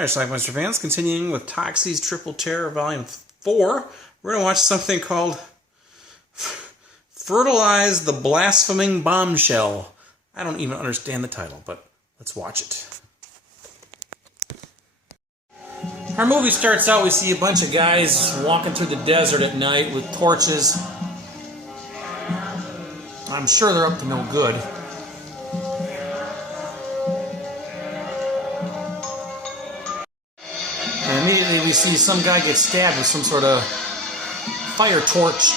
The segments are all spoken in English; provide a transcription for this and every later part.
Alright, Schlockmeister fans, continuing with Toxie's Triple Terror Volume 4, we're going to watch something called Fertilize the Blaspheming Bombshell. I don't even understand the title, but let's watch it. Our movie starts out, we see a bunch of guys walking through the desert at night with torches. I'm sure they're up to no good. And immediately we see some guy get stabbed with some sort of fire torch.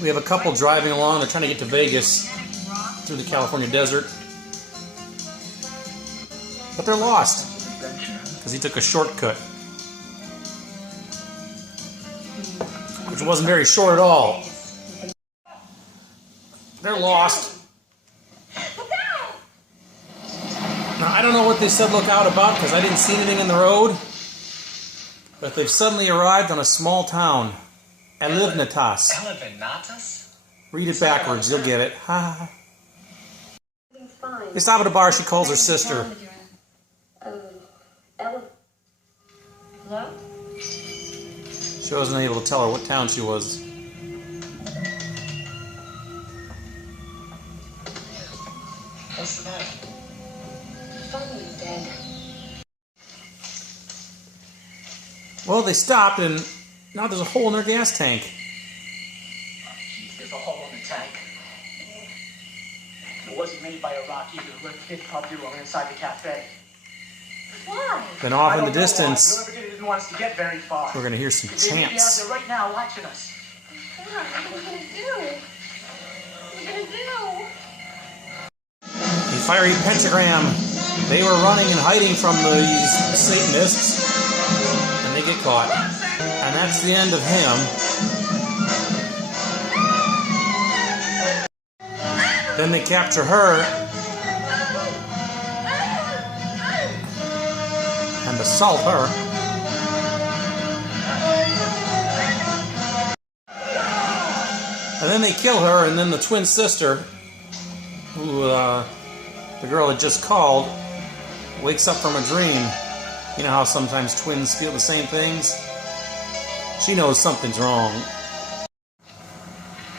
We have a couple driving along. They're trying to get to Vegas through the California desert. But they're lost because he took a shortcut, which wasn't very short at all. They're lost. Now, I don't know what they said look out about because I didn't see anything in the road. But they've suddenly arrived on a small town. Elivnatas. Elivnatas? Read it backwards, you'll get it. Ha ha. They stop at a bar, she calls her sister. Hello? She wasn't able to tell her what town she was. What's the matter? Phone is dead. Well, they stopped and now there's a hole in their gas tank. Jeez, there's a hole in the tank. It wasn't made by a rock either. Look, kid probably were inside the cafe. Why? Then off in the distance, Whoever didn't want us to get very far. we're going to hear some They may be out chants. there right now watching us. What are we gonna do? What are we gonna do? A fiery pentagram. They were running and hiding from these Satanists, and they get caught. And that's the end of him. Then they capture her and assault her. And then they kill her, and then the twin sister, who the girl had just called, wakes up from a dream. You know how sometimes twins feel the same things? She knows something's wrong.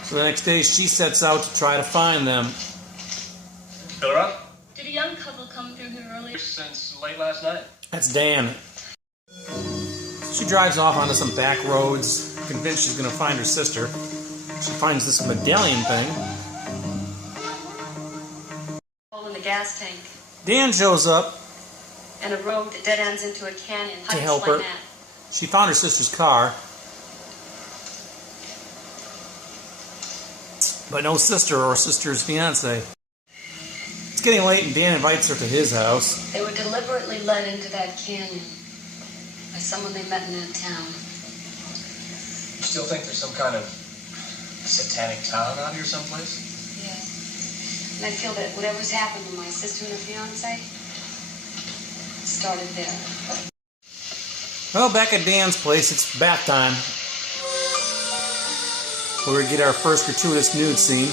So the next day she sets out to try to find them. Fill her up? Did a young couple come through here earlier? Since late last night. That's Dan. She drives off onto some back roads, convinced she's going to find her sister. She finds this medallion thing. Hole in the gas tank. Dan shows up And a road that dead ends into a canyon. to help her. She found her sister's car. But no sister or sister's fiance. It's getting late and Dan invites her to his house. They were deliberately led into that canyon by someone they met in that town. You still think there's some kind of satanic town out here someplace? Yes. And I feel that whatever's happened to my sister and her fiance started there. Well, back at Dan's place, it's bath time, where we get our first gratuitous nude scene.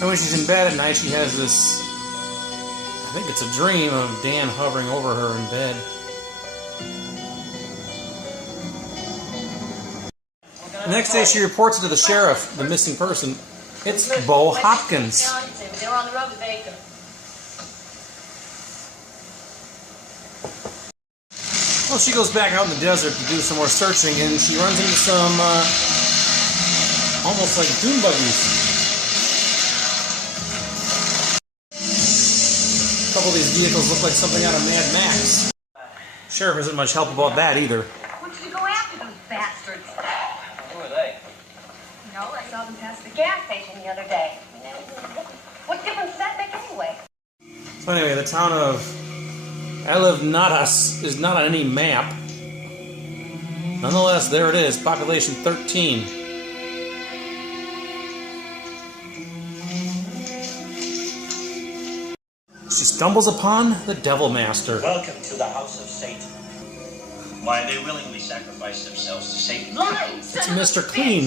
And when she's in bed at night, she has this, I think it's a dream of Dan hovering over her in bed. The next day, she reports it to the sheriff, the missing person. It's Bo Hopkins. They were on the road to Baker. Well, she goes back out in the desert to do some more searching, and she runs into some, almost like dune buggies. A couple of these vehicles look like something out of Mad Max. Sheriff isn't much help about that either. Why don't you go after those bastards? Who are they? No, I saw them pass the gas station the other day. What difference does that make anyway? So anyway, the town of Elivnatas is not on any map. Nonetheless, there it is, population 13. She stumbles upon the Devil Master. Welcome to the house of Satan. Why they willingly sacrifice themselves to Satan. Lies! It's Mr. Clean.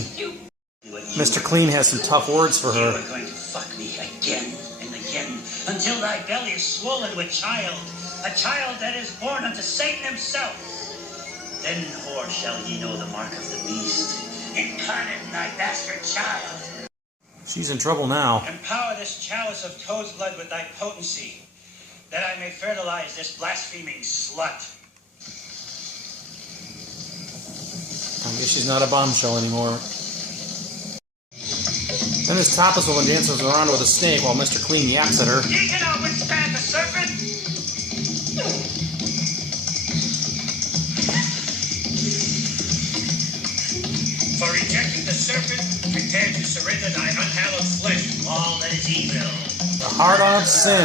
Mr. Clean has some tough words for You her. are going to fuck me again and again until thy belly is swollen with child, a child that is born unto Satan himself. Then, whore, shall ye know the mark of the beast, incarnate in thy bastard child. She's in trouble now. Empower this chalice of toad's blood with thy potency, that I may fertilize this blaspheming slut. I guess she's not a bombshell anymore. Then this topless woman dances around with a snake while Mr. Clean yaps at her. Ye cannot withstand the serpent. For rejecting the serpent, prepare to surrender thy unhallowed flesh to all that is evil. The heart of sin.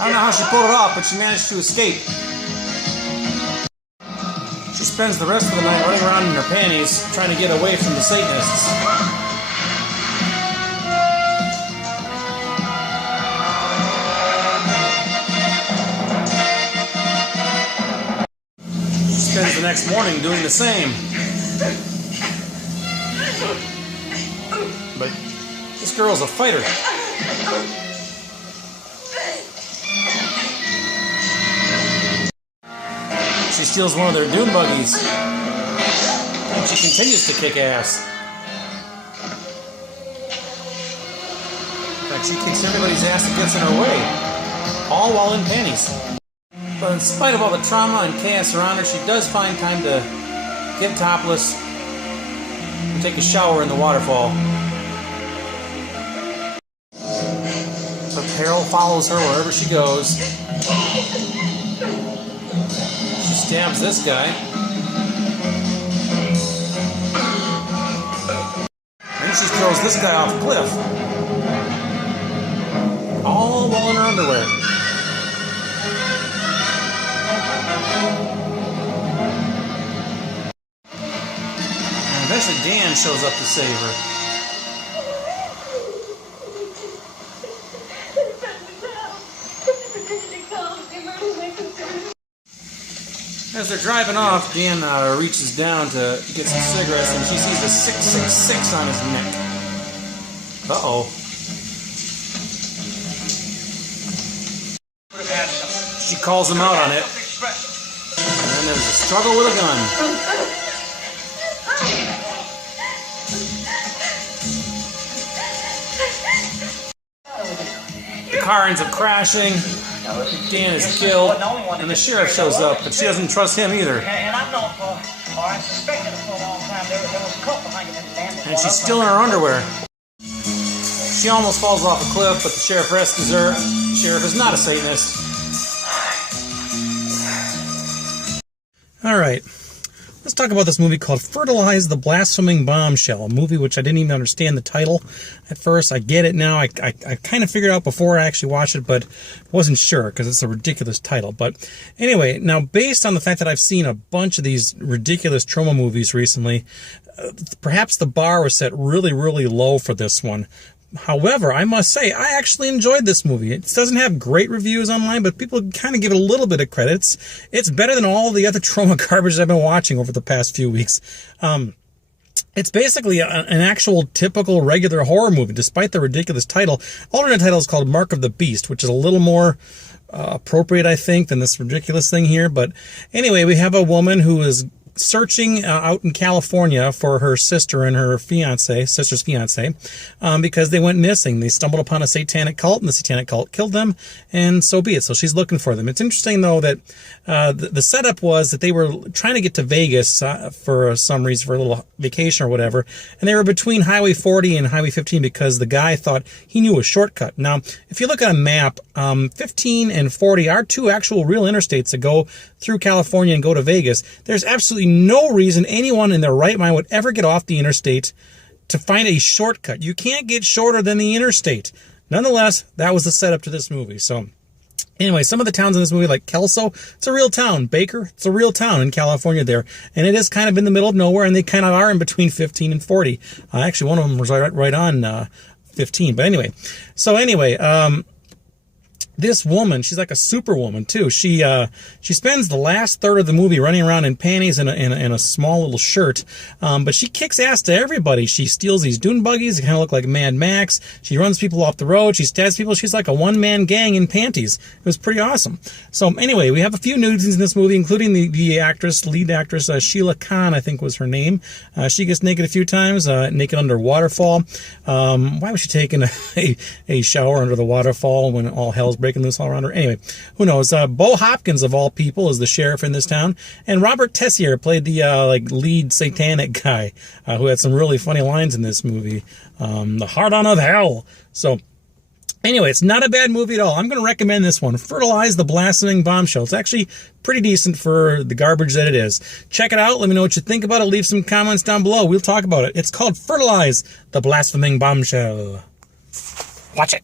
I don't know how she pulled it off, but she managed to escape. She spends the rest of the night running around in her panties, trying to get away from the Satanists. She spends the next morning doing the same. But this girl's a fighter. She steals one of their dune buggies. And she continues to kick ass. In fact, she kicks everybody's ass that gets in her way. All while in panties. But in spite of all the trauma and chaos around her, she does find time to get topless and take a shower in the waterfall. So peril follows her wherever she goes. She stabs this guy. And she throws this guy off a cliff. All while in her underwear. And eventually Dan shows up to save her. As they're driving off, Dan reaches down to get some cigarettes, and she sees a 666 on his neck. Uh-oh. She calls him out on it, and then there's a struggle with a gun. The car ends up crashing. Dan is killed, and the sheriff shows up, but she doesn't trust him either. And I've known for, or I suspected it for a long time, there was a cult behind it in the band. And she's still in her underwear. She almost falls off a cliff, but the sheriff rescues her. The sheriff is not a Satanist. Alright, let's talk about this movie called Fertilize the Blaspheming Bombshell, a movie which I didn't even understand the title at first. I get it now. I kind of figured out before I actually watched it, but wasn't sure because it's a ridiculous title. But anyway, now based on the fact that I've seen a bunch of these ridiculous trauma movies recently, perhaps the bar was set really, really low for this one. However, I must say, I actually enjoyed this movie. It doesn't have great reviews online, but people kind of give it a little bit of credit. It's better than all the other trauma garbage I've been watching over the past few weeks. It's basically an actual typical regular horror movie, despite the ridiculous title. Alternate title is called Mark of the Beast, which is a little more appropriate, I think, than this ridiculous thing here. But anyway, we have a woman who is searching out in California for her sister and her sister's fiance, because they went missing. They stumbled upon a satanic cult, and the satanic cult killed them, and so be it. So she's looking for them. It's interesting, though, that the setup was that they were trying to get to Vegas for some reason, for a little vacation or whatever, and they were between Highway 40 and Highway 15 because the guy thought he knew a shortcut. Now, if you look at a map, 15 and 40 are two actual real interstates that go through California and go to Vegas. There's absolutely no reason anyone in their right mind would ever get off the interstate to find a shortcut. You can't get shorter than the interstate. Nonetheless, that was the setup to this movie. So anyway, some of the towns in this movie, like Kelso, it's a real town. Baker, it's a real town in California there. And it is kind of in the middle of nowhere, and they kind of are in between 15 and 40. Actually, one of them was right on 15. But anyway, this woman, she's like a superwoman too. She spends the last third of the movie running around in panties and a small little shirt, but she kicks ass to everybody. She steals these dune buggies that kind of look like Mad Max. She runs people off the road. She stabs people. She's like a one-man gang in panties. It was pretty awesome. So anyway, we have a few nudities in this movie, including the lead actress Sheila Khan, I think was her name. She gets naked a few times, naked under a waterfall. Why was she taking a shower under the waterfall when all hell's breaking loose all around her? Anyway, who knows? Bo Hopkins, of all people, is the sheriff in this town, and Robert Tessier played the lead satanic guy who had some really funny lines in this movie. The Hard On of Hell. So anyway, it's not a bad movie at all. I'm going to recommend this one, Fertilize the Blaspheming Bombshell. It's actually pretty decent for the garbage that it is. Check it out. Let me know what you think about it. Leave some comments down below. We'll talk about it. It's called Fertilize the Blaspheming Bombshell. Watch it.